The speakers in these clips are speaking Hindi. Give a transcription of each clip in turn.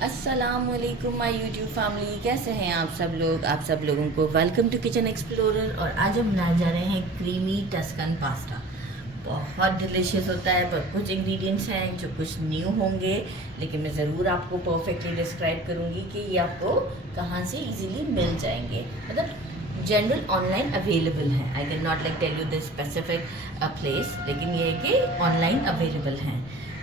अस्सलामुअलैकुम माय यूट्यूब फैमिली, कैसे हैं आप सब लोग। आप सब लोगों को वेलकम टू किचन एक्सप्लोरर। और आज हम बनाने जा रहे हैं क्रीमी टस्कन पास्ता। बहुत डिलीशियस होता है, पर कुछ इंग्रेडिएंट्स हैं जो कुछ न्यू होंगे, लेकिन मैं ज़रूर आपको परफेक्टली डिस्क्राइब करूँगी कि ये आपको कहाँ से इजीली मिल जाएंगे। मतलब जनरल ऑनलाइन अवेलेबल हैं। I can not like tell you the specific place, लेकिन ये है कि ऑनलाइन अवेलेबल हैं।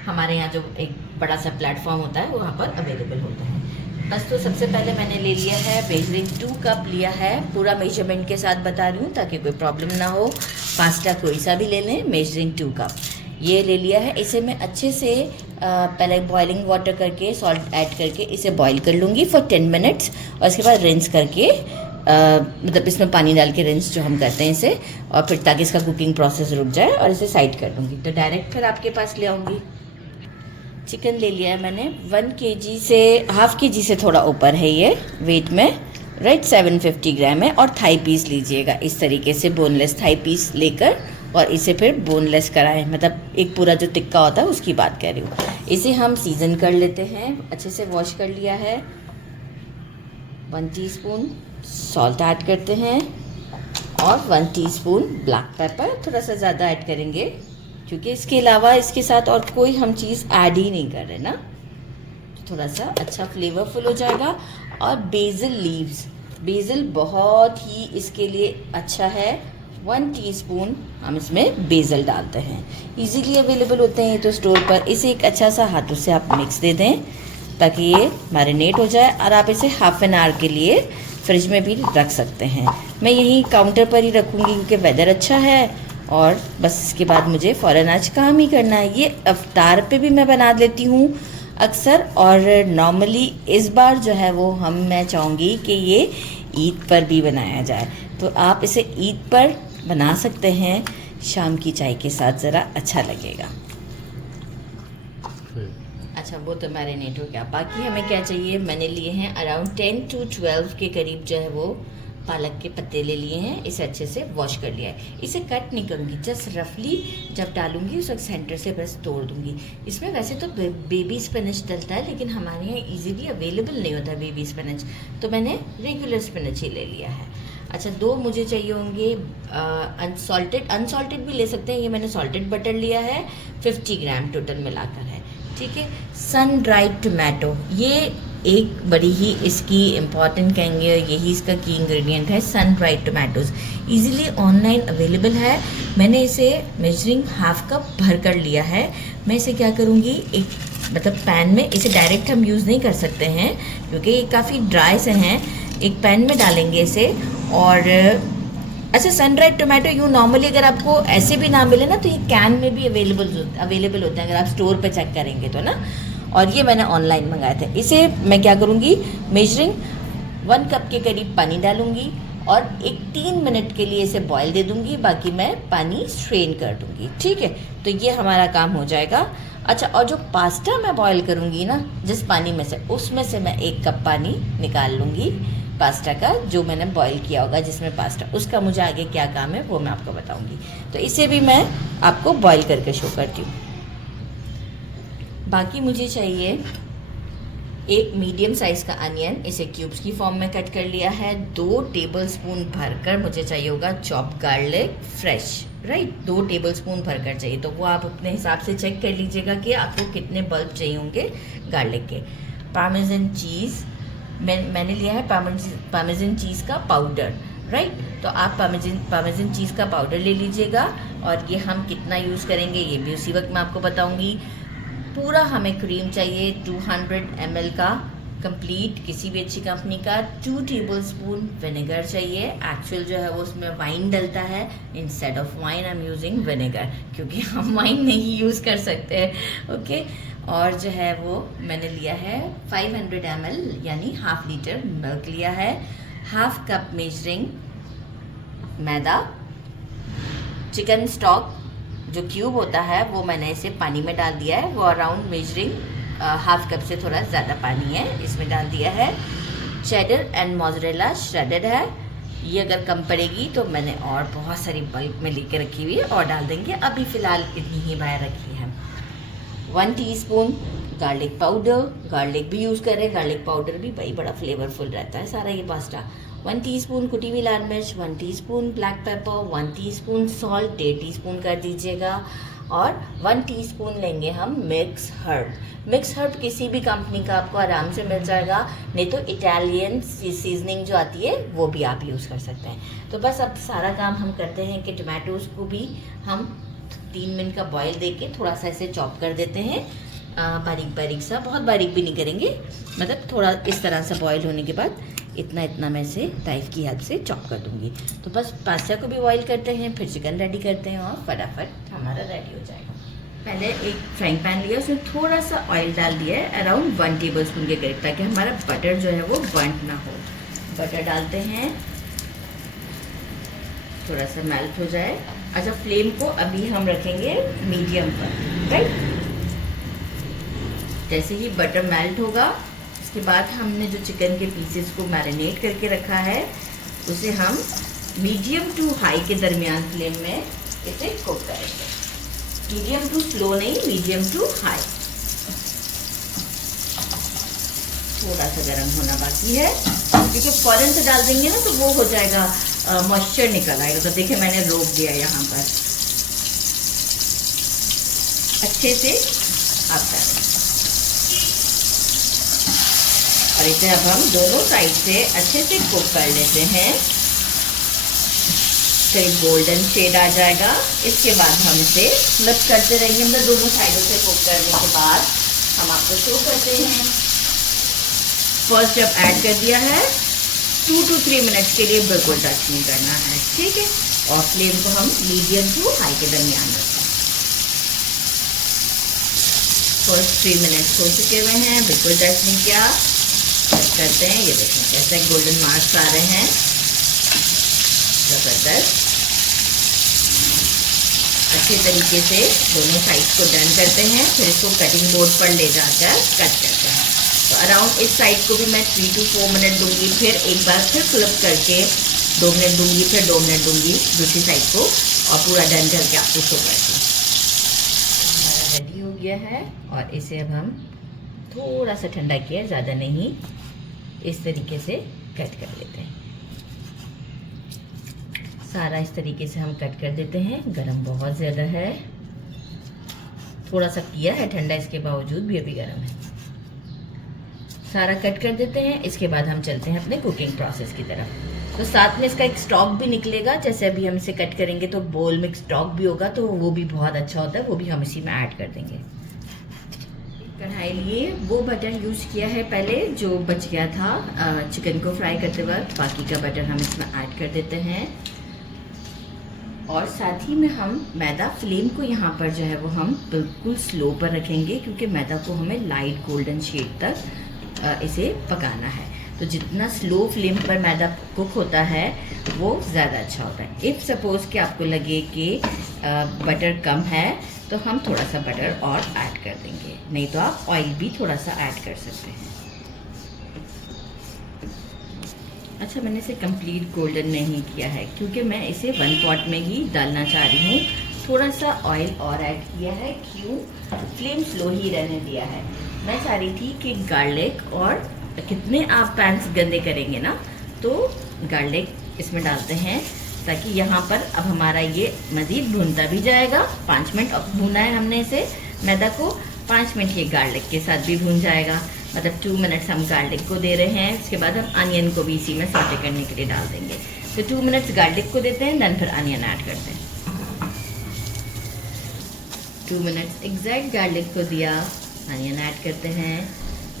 हमारे यहाँ जो एक बड़ा सा प्लेटफॉर्म होता है वहाँ पर अवेलेबल होता है। बस तो सबसे पहले मैंने ले लिया है मेजरिंग 2 कप लिया है। पूरा मेजरमेंट के साथ बता रही हूँ ताकि कोई प्रॉब्लम ना हो। पास्ता कोई सा भी ले लें, मेजरिंग 2 कप ये ले लिया है। इसे मैं अच्छे से पहले बॉइलिंग वाटर करके सॉल्ट ऐड करके इसे बॉईल कर लूँगी फॉर 10 मिनट्स। और इसके बाद रिंस करके मतलब इसमें पानी डाल के रिंस जो हम करते हैं इसे, और फिर ताकि इसका कुकिंग प्रोसेस रुक जाए, और इसे साइड कर दूँगी। तो डायरेक्ट फिर आपके पास ले आऊँगी। चिकन ले लिया है मैंने 1 kg से हाफ kg से थोड़ा ऊपर है ये वेट में, राइट। 750 ग्राम है। और थाई पीस लीजिएगा इस तरीके से, बोनलेस थाई पीस लेकर, और इसे फिर बोनलेस कराएं। मतलब एक पूरा जो टिक्का होता है उसकी बात कह रही हूँ। इसे हम सीजन कर लेते हैं। अच्छे से वॉश कर लिया है। 1 टीस्पून सॉल्ट ऐड करते हैं, और 1 टीस्पून ब्लैक पेपर, थोड़ा सा ज़्यादा ऐड करेंगे क्योंकि इसके अलावा इसके साथ और कोई हम चीज़ ऐड ही नहीं कर रहे ना, तो थोड़ा सा अच्छा फ्लेवरफुल हो जाएगा। और बेसिल लीव्स, बेसिल बहुत ही इसके लिए अच्छा है। 1 टीस्पून हम इसमें बेसिल डालते हैं। इजीली अवेलेबल होते हैं ये तो स्टोर पर। इसे एक अच्छा सा हाथों से आप मिक्स दे दें ताकि ये मैरिनेट हो जाए, और आप इसे हाफ एन आवर के लिए फ्रिज में भी रख सकते हैं। मैं यहीं काउंटर पर ही रखूँगी क्योंकि वेदर अच्छा है, और बस इसके बाद मुझे फ़ौरन आज काम ही करना है। ये अफ्तार पे भी मैं बना लेती हूँ अक्सर, और नॉर्मली इस बार जो है वो मैं चाहूँगी कि ये ईद पर भी बनाया जाए। तो आप इसे ईद पर बना सकते हैं, शाम की चाय के साथ ज़रा अच्छा लगेगा। अच्छा, वो तो मैरिनेट हो गया। बाकी हमें क्या चाहिए, मैंने लिए हैं अराउंड 10 to 12 के करीब जो है वो पालक के पत्ते ले लिए हैं। इसे अच्छे से वॉश कर लिया है। इसे कट नहीं करूँगी, जस्ट रफली जब डालूंगी उस वक्त सेंटर से बस तोड़ दूँगी। इसमें वैसे तो बेबी स्पिनच डलता है, लेकिन हमारे यहाँ इजीली अवेलेबल नहीं होता बेबी स्पिनच, तो मैंने रेगुलर स्पिनच ही ले लिया है। अच्छा, 2 मुझे चाहिए होंगे अनसॉल्टेड भी ले सकते हैं। ये मैंने सॉल्टेड बटर लिया है, 50 ग्राम टोटल मिलाकर है, ठीक है। सन ड्राइड टोमेटो, ये एक बड़ी ही इसकी इम्पॉर्टेंट कहेंगे, यही इसका की इंग्रेडिएंट है। Sun dried tomatoes easily online available है। मैंने इसे मेजरिंग हाफ कप भर कर लिया है। मैं इसे क्या करूँगी, एक मतलब पैन में, इसे डायरेक्ट हम यूज़ नहीं कर सकते हैं क्योंकि ये काफ़ी ड्राई से हैं। एक पैन में डालेंगे इसे। और अच्छा, सन ड्राइड टोमेटो यूँ नॉर्मली अगर आपको ऐसे भी ना मिले ना, तो ये कैन में भी अवेलेबल होते हैं अगर आप स्टोर पे चेक करेंगे तो ना। और ये मैंने ऑनलाइन मंगाए थे। इसे मैं क्या करूँगी, मेजरिंग 1 कप के करीब पानी डालूँगी, और एक 3 मिनट के लिए इसे बॉईल दे दूँगी। बाकी मैं पानी स्ट्रेन कर दूँगी, ठीक है। तो ये हमारा काम हो जाएगा। अच्छा, और जो पास्ता मैं बॉईल करूँगी ना जिस पानी में से, उसमें से मैं 1 कप पानी निकाल लूँगी पास्ता का, जो मैंने बॉईल किया होगा जिसमें पास्ता, उसका मुझे आगे क्या काम है वो मैं आपको बताऊँगी। तो इसे भी मैं आपको बॉईल करके शो करती हूँ। बाकी मुझे चाहिए एक मीडियम साइज़ का अनियन, इसे क्यूब्स की फॉर्म में कट कर लिया है। 2 टेबलस्पून भरकर मुझे चाहिए होगा chop garlic fresh, right. 2 tablespoon भरकर चाहिए, तो वो आप अपने हिसाब से चेक कर लीजिएगा कि आपको कितने बल्ब चाहिए होंगे गार्लिक के। पार्मेसन चीज़ मैंने लिया है, पार्मेसन चीज़ का पाउडर, राइट। तो आप पार्मेसन चीज़ का पाउडर ले लीजिएगा। और ये हम कितना यूज़ करेंगे ये भी उसी वक्त मैं आपको बताऊँगी। पूरा हमें क्रीम चाहिए 200 ml का कंप्लीट, किसी भी अच्छी कंपनी का। 2 टेबलस्पून विनेगर चाहिए। एक्चुअल जो है वो उसमें वाइन डलता है, instead of wine I am using vinegar, क्योंकि हम वाइन नहीं यूज़ कर सकते हैं, ओके। और जो है वो मैंने लिया है 500 ml यानी हाफ लीटर मिल्क लिया है। हाफ कप मेजरिंग मैदा। चिकन स्टॉक जो क्यूब होता है वो मैंने इसे पानी में डाल दिया है, वो अराउंड मेजरिंग हाफ कप से थोड़ा ज़्यादा पानी है, इसमें डाल दिया है। चेडर एंड मोज़रेला श्रेडेड है। ये अगर कम पड़ेगी तो मैंने और बहुत सारी बल्क में लेके रखी हुई है और डाल देंगे। अभी फ़िलहाल इतनी ही बाहर रखी है। 1 टीस्पून गार्लिक पाउडर, गार्लिक भी यूज़ करें, गार्लिक पाउडर भी भाई बड़ा फ्लेवरफुल रहता है सारा ये पास्ता। 1 टीस्पून कुटी हुई लाल मिर्च, 1 teaspoon black pepper, 1 teaspoon salt, 1.5 teaspoon कर दीजिएगा, और 1 टीस्पून लेंगे हम मिक्स हर्ब। मिक्स हर्ब किसी भी कंपनी का आपको आराम से मिल जाएगा, नहीं तो इटालियन सीजनिंग जो आती है वो भी आप यूज़ कर सकते हैं। तो बस अब सारा काम हम करते हैं कि टमाटोज़ को भी हम 3 मिनट का बॉईल देके थोड़ा सा इसे चॉप कर देते हैं, बारीक बारीक सा, बहुत बारीक भी नहीं करेंगे, मतलब थोड़ा इस तरह से बॉईल होने के बाद इतना मैं इसे नाइफ की हेल्प से चॉप कर दूंगी। तो बस पास्ता को भी बॉईल करते हैं, फिर चिकन रेडी करते हैं और फटाफट हमारा रेडी हो जाएगा। पहले एक फ्राइंग पैन लिया, उसमें थोड़ा सा ऑयल डाल दिया है, अराउंड 1 टेबल स्पून के करीब, ताकि हमारा बटर जो है वो बर्nt ना हो। बटर डालते हैं, थोड़ा सा मेल्ट हो जाए। अच्छा, फ्लेम को अभी हम रखेंगे मीडियम पर, राइट। जैसे ही बटर मेल्ट होगा, उसके बाद हमने जो चिकन के पीसेस को मैरिनेट करके रखा है उसे हम मीडियम टू हाई के दरमियान फ्लेम में इसे कुक करेंगे। मीडियम टू स्लो नहीं, मीडियम टू हाई। थोड़ा सा गर्म होना बाकी है, क्योंकि फौरन से डाल देंगे ना तो वो हो जाएगा, मॉइस्चर निकल आएगा। तो देखिए मैंने रोक दिया यहाँ पर, अच्छे से आप करें। और इसे अब हम दोनों साइड से अच्छे से कुक कर लेते हैं, करीब गोल्डन शेड आ जाएगा। इसके बाद हम इसे फ्लिप करते रहेंगे, मतलब दोनों साइडों से कुक करने के बाद हम आपको शो करते हैं। फर्स्ट जब ऐड कर दिया है 2 to 3 मिनट के लिए बिल्कुल टच नहीं करना है, ठीक है। और फ्लेम को हम मीडियम टू हाई के दरमियान रखें। फर्स्ट 3 मिनट हो चुके हुए हैं, बिल्कुल टच नहीं किया। टच करते हैं, ये देखें कैसे गोल्डन मार्क्स आ रहे हैं, ज़बरदस्त। अच्छे तरीके से दोनों साइड को डन करते हैं, फिर इसको कटिंग बोर्ड पर ले जाकर कट करते हैं। तो अराउंड इस साइड को भी मैं 3 to 4 मिनट दूंगी, फिर एक बार फिर फ्लिप करके 2 मिनट दूंगी, फिर 2 मिनट दूंगी दूसरी साइड को, और पूरा डन करके आपको शो करती हूँ। हमारा रेडी हो गया है, और इसे अब हम थोड़ा सा ठंडा किया, ज़्यादा नहीं, इस तरीके से कट कर लेते हैं। सारा इस तरीके से हम कट कर देते हैं। गरम बहुत ज़्यादा है, थोड़ा सा किया है ठंडा, इसके बावजूद भी अभी गरम है। सारा कट कर देते हैं। इसके बाद हम चलते हैं अपने कुकिंग प्रोसेस की तरफ। तो साथ में इसका एक स्टॉक भी निकलेगा, जैसे अभी हम इसे कट करेंगे तो बोल में स्टॉक भी होगा, तो वो भी बहुत अच्छा होता है, वो भी हम इसी में ऐड कर देंगे। कढ़ाई लिए, वो बटर यूज़ किया है पहले जो बच गया था चिकन को फ्राई करते वक्त, बाकी का बटर हम इसमें ऐड कर देते हैं। और साथ ही में हम मैदा, फ्लेम को यहाँ पर जो है वो हम बिल्कुल स्लो पर रखेंगे, क्योंकि मैदा को हमें लाइट गोल्डन शेड तक इसे पकाना है। तो जितना स्लो फ्लेम पर मैदा कुक होता है वो ज़्यादा अच्छा होता है। इफ़ सपोज़ कि आपको लगे कि बटर कम है तो हम थोड़ा सा बटर और ऐड कर देंगे, नहीं तो आप ऑयल भी थोड़ा सा ऐड कर सकते हैं। अच्छा, मैंने इसे कंप्लीट गोल्डन नहीं किया है, क्योंकि मैं इसे 1 पॉट में ही डालना चाह रही हूँ। थोड़ा सा ऑयल और ऐड किया है, क्यों, फ्लेम स्लो ही रहने दिया है। मैं चाह रही थी कि गार्लिक, और कितने आप पैन्स गंदे करेंगे ना, तो गार्लिक इसमें डालते हैं, ताकि यहाँ पर अब हमारा ये मज़ीद भूनता भी जाएगा। 5 मिनट अब भूना है हमने इसे, मैदा को 5 मिनट ये गार्लिक के साथ भी भून जाएगा, मतलब 2 मिनट्स हम गार्लिक को दे रहे हैं। उसके बाद हम अनियन को भी इसी में सॉटे करने के लिए डाल देंगे। तो 2 मिनट्स गार्लिक को देते हैं, देन फिर अनियन ऐड करते हैं। 2 मिनट्स एग्जैक्ट गार्लिक को दिया, अनियन ऐड करते हैं,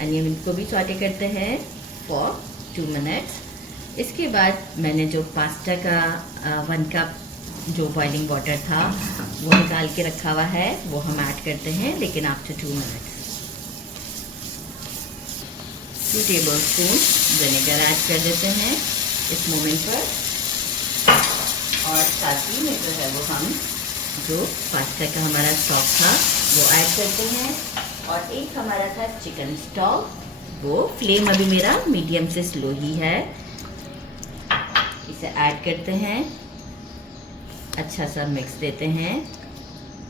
अनियन को भी सॉटे करते हैं फॉर 2 मिनट्स। इसके बाद मैंने जो पास्ता का 1 कप जो बॉइलिंग वाटर था वो निकाल के रखा हुआ है, वो हम ऐड करते हैं, लेकिन after 2 minutes. 2 table spoon vinegar add कर देते हैं इस मोमेंट पर, और साथ ही में जो है वो हम जो पास्ता का हमारा स्टॉक था वो ऐड करते हैं। और एक हमारा था चिकन स्टॉक, वो फ्लेम अभी मेरा मीडियम से स्लो ही है, इसे ऐड करते हैं, अच्छा सा मिक्स देते हैं।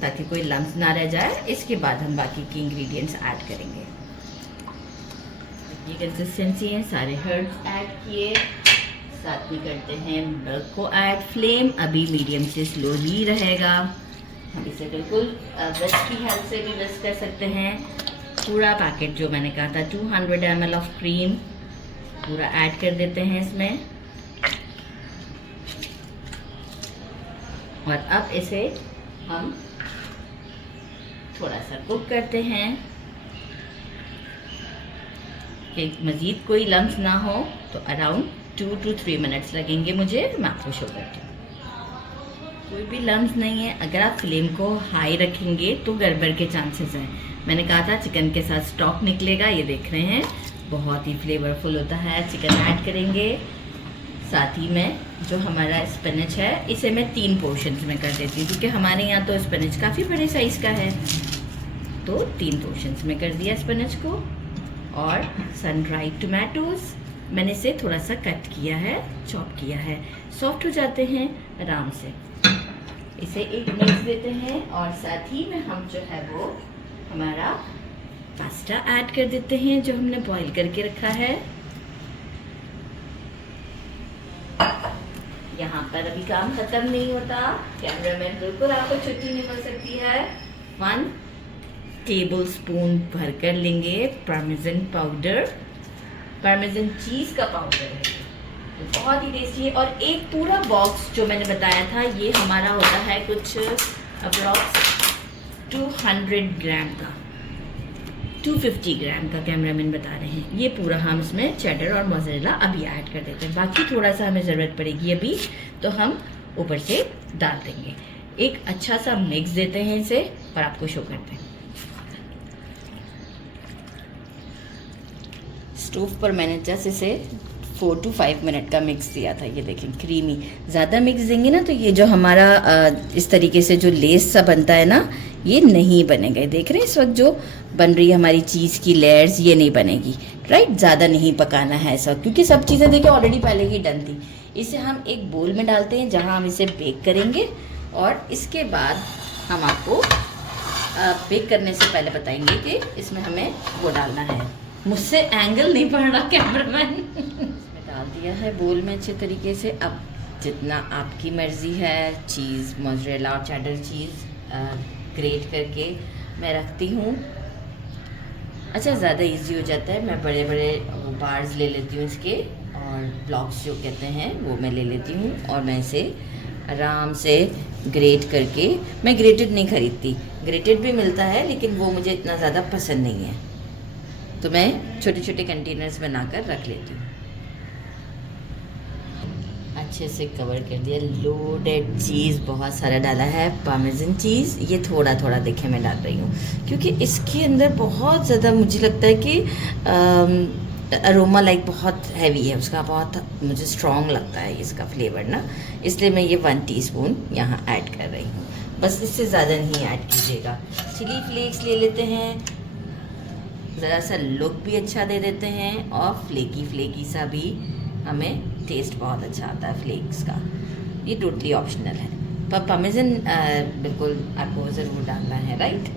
ताकि कोई लम्स ना रह जाए। इसके बाद हम बाकी के इंग्रेडिएंट्स ऐड करेंगे। ये कंसिस्टेंसी है, सारे हर्ब्स ऐड किए, साथ में करते हैं मिल्क को ऐड। फ्लेम अभी मीडियम से स्लो ही रहेगा। हम इसे बिल्कुल विस्क की हेल्प से भी विस्क कर सकते हैं। पूरा पैकेट जो मैंने कहा था 200 ml ऑफ क्रीम पूरा ऐड कर देते हैं इसमें। और अब इसे हम थोड़ा सा कुक करते हैं कि मज़ीद कोई लम्स ना हो। तो अराउंड 2 to 3 मिनट्स लगेंगे मुझे। मैं आपको शो करती हूँ। कोई भी लम्स नहीं है। अगर आप फ्लेम को हाई रखेंगे तो गड़बड़ के चांसेस हैं। मैंने कहा था चिकन के साथ स्टॉक निकलेगा। ये देख रहे हैं, बहुत ही फ्लेवरफुल होता है। चिकन ऐड करेंगे, साथ ही में जो हमारा स्पिनच है इसे मैं 3 पोर्शंस में कर देती हूँ, क्योंकि हमारे यहाँ तो स्पिनच काफ़ी बड़े साइज़ का है। तो 3 पोर्शंस में कर दिया स्पिनच को। और सन ड्राइड टोमेटोज़ मैंने इसे थोड़ा सा कट किया है, चॉप किया है, सॉफ्ट हो जाते हैं आराम से। इसे एक मिक्स देते हैं और साथ ही में हम जो है वो हमारा पास्ता ऐड कर देते हैं जो हमने बॉईल करके रखा है। यहाँ पर अभी काम खत्म नहीं होता। कैमरामैन बिल्कुल आपको छुट्टी नहीं मिल सकती है। 1 टेबलस्पून भरकर लेंगे पार्मेसन पाउडर। पार्मेसन चीज़ का पाउडर है, तो बहुत ही टेस्टी है। और एक पूरा बॉक्स जो मैंने बताया था ये हमारा होता है कुछ अप्रॉक्स 200 ग्राम का, 250 ग्राम का कैमरामैन बता रहे हैं। ये पूरा हम इसमें चेडर और मोज़रेला अभी ऐड कर देते हैं। बाकी थोड़ा सा हमें ज़रूरत पड़ेगी अभी, तो हम ऊपर से डाल देंगे। एक अच्छा सा मिक्स देते हैं इसे और आपको शो करते हैं। स्टोव पर मैंने जस्ट इसे 4 to 5 मिनट का मिक्स दिया था। ये देखें क्रीमी। ज़्यादा मिक्स देंगे ना तो ये जो हमारा इस तरीके से जो लेस सा बनता है ना, ये नहीं बनेगा। देख रहे हैं इस वक्त जो बन रही है हमारी चीज़ की लेयर्स, ये नहीं बनेगी। राइट, ज़्यादा नहीं पकाना है इस वक्त, क्योंकि सब चीज़ें देखिए ऑलरेडी पहले ही डन थी। इसे हम एक बोल में डालते हैं जहाँ हम इसे बेक करेंगे। और इसके बाद हम आपको बेक करने से पहले बताएंगे कि इसमें हमें वो डालना है। मुझसे एंगल नहीं पड़ रहा कैमरामैन। डाल दिया है बोल में अच्छे तरीके से। अब जितना आपकी मर्ज़ी है, चीज़ मोज़रेला और चेडर चीज़ ग्रेट करके मैं रखती हूँ। अच्छा, ज़्यादा इजी हो जाता है। मैं बड़े बड़े बार्स ले लेती हूँ इसके, और ब्लॉक्स जो कहते हैं वो मैं ले लेती हूँ। और मैं इसे आराम से ग्रेट करके, मैं ग्रेटेड नहीं ख़रीदती, ग्रेटेड भी मिलता है लेकिन वो मुझे इतना ज़्यादा पसंद नहीं है, तो मैं छोटे छोटे कंटेनर्स बनाकर रख लेती हूँ। अच्छे से कवर कर दिया। लोडेड चीज़ बहुत सारा डाला है, पार्मेसन चीज़। ये थोड़ा थोड़ा देखे मैं डाल रही हूँ, क्योंकि इसके अंदर बहुत ज़्यादा मुझे लगता है कि अरोमा लाइक बहुत हैवी है उसका, बहुत मुझे स्ट्रॉन्ग लगता है इसका फ्लेवर ना, इसलिए मैं ये 1 टीस्पून यहाँ ऐड कर रही हूँ। बस इससे ज़्यादा नहीं ऐड कीजिएगा। चिली फ्लेक्स ले लेते हैं, ज़रा सा लुक भी अच्छा दे देते हैं, और फ्लेकी फ्लेकी सा भी हमें टेस्ट बहुत अच्छा आता है फ्लेक्स का। ये टोटली ऑप्शनल है, पर पार्मेसन बिल्कुल आपको ज़रूर डालना है। राइट,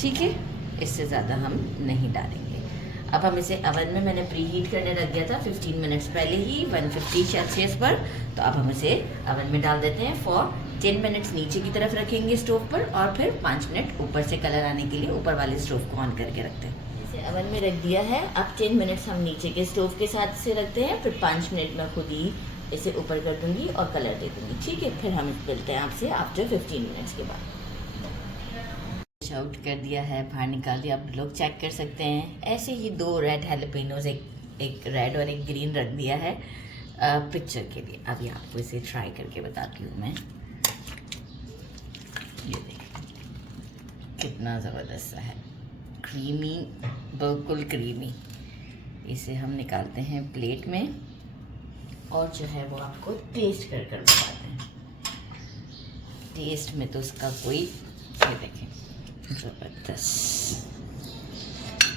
ठीक है, इससे ज़्यादा हम नहीं डालेंगे। अब हम इसे अवन में, मैंने प्री हीट करने रख दिया था 15 मिनट्स पहले ही 150 सेल्सियस पर। तो अब हम इसे अवन में डाल देते हैं फॉर 10 मिनट्स। नीचे की तरफ रखेंगे स्टोव पर, और फिर 5 मिनट ऊपर से कलर आने के लिए ऊपर वाले स्टोव को ऑन करके रखते हैं। इसे अवन में रख दिया है। अब 10 मिनट्स हम नीचे के स्टोव के साथ से रखते हैं, फिर 5 मिनट में खुद ही इसे ऊपर कर दूंगी और कलर दे दूंगी। ठीक है, फिर हम मिलते हैं आपसे आफ्टर 15 मिनट्स के बाद। आउट कर दिया है, बाहर निकाल दिया। आप लोग चेक कर सकते हैं। ऐसे ही 2 रेड हैलोपिनोज, एक रेड और एक ग्रीन रख दिया है पिक्चर के लिए। अभी आपको इसे ट्राई करके बताती हूँ मैं। ये देखिए कितना ज़बरदस्त है, क्रीमी, बिल्कुल क्रीमी। इसे हम निकालते हैं प्लेट में, और जो है वो आपको टेस्ट कर कर बताते हैं। टेस्ट में तो उसका कोई, ये देखें ज़बरदस्त।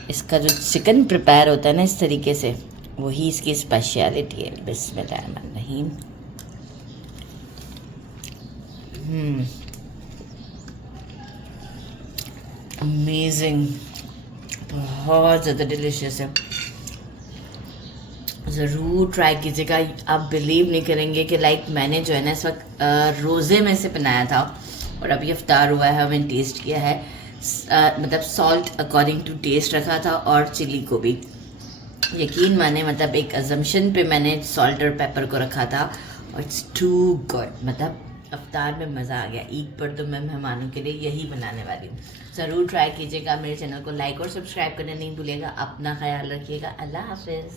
इसका जो चिकन प्रिपेयर होता है ना इस तरीके से, वही इसकी स्पेशलिटी है। बिस्मिल्लाहिर्रहमानिर्रहीम। अमेजिंग, बहुत ज़्यादा डिलीशियस है। ज़रूर ट्राई कीजिएगा। आप बिलीव नहीं करेंगे कि लाइक मैंने जो है ना इस वक्त रोज़े में से बनाया था और अभी इफ्तार हुआ है, मैंने टेस्ट किया है। मतलब सॉल्ट अकॉर्डिंग टू टेस्ट रखा था और चिली को भी यकीन माने मतलब एक अजम्पशन पे मैंने सॉल्ट और पेपर को रखा था और इट्स टू गुड। मतलब अफ्तार में मज़ा आ गया। ईद पर तो मैं मेहमानों के लिए यही बनाने वाली हूँ। ज़रूर ट्राई कीजिएगा। मेरे चैनल को लाइक और सब्सक्राइब करना नहीं भूलिएगा। अपना ख्याल रखिएगा। अल्लाह हाफिज़।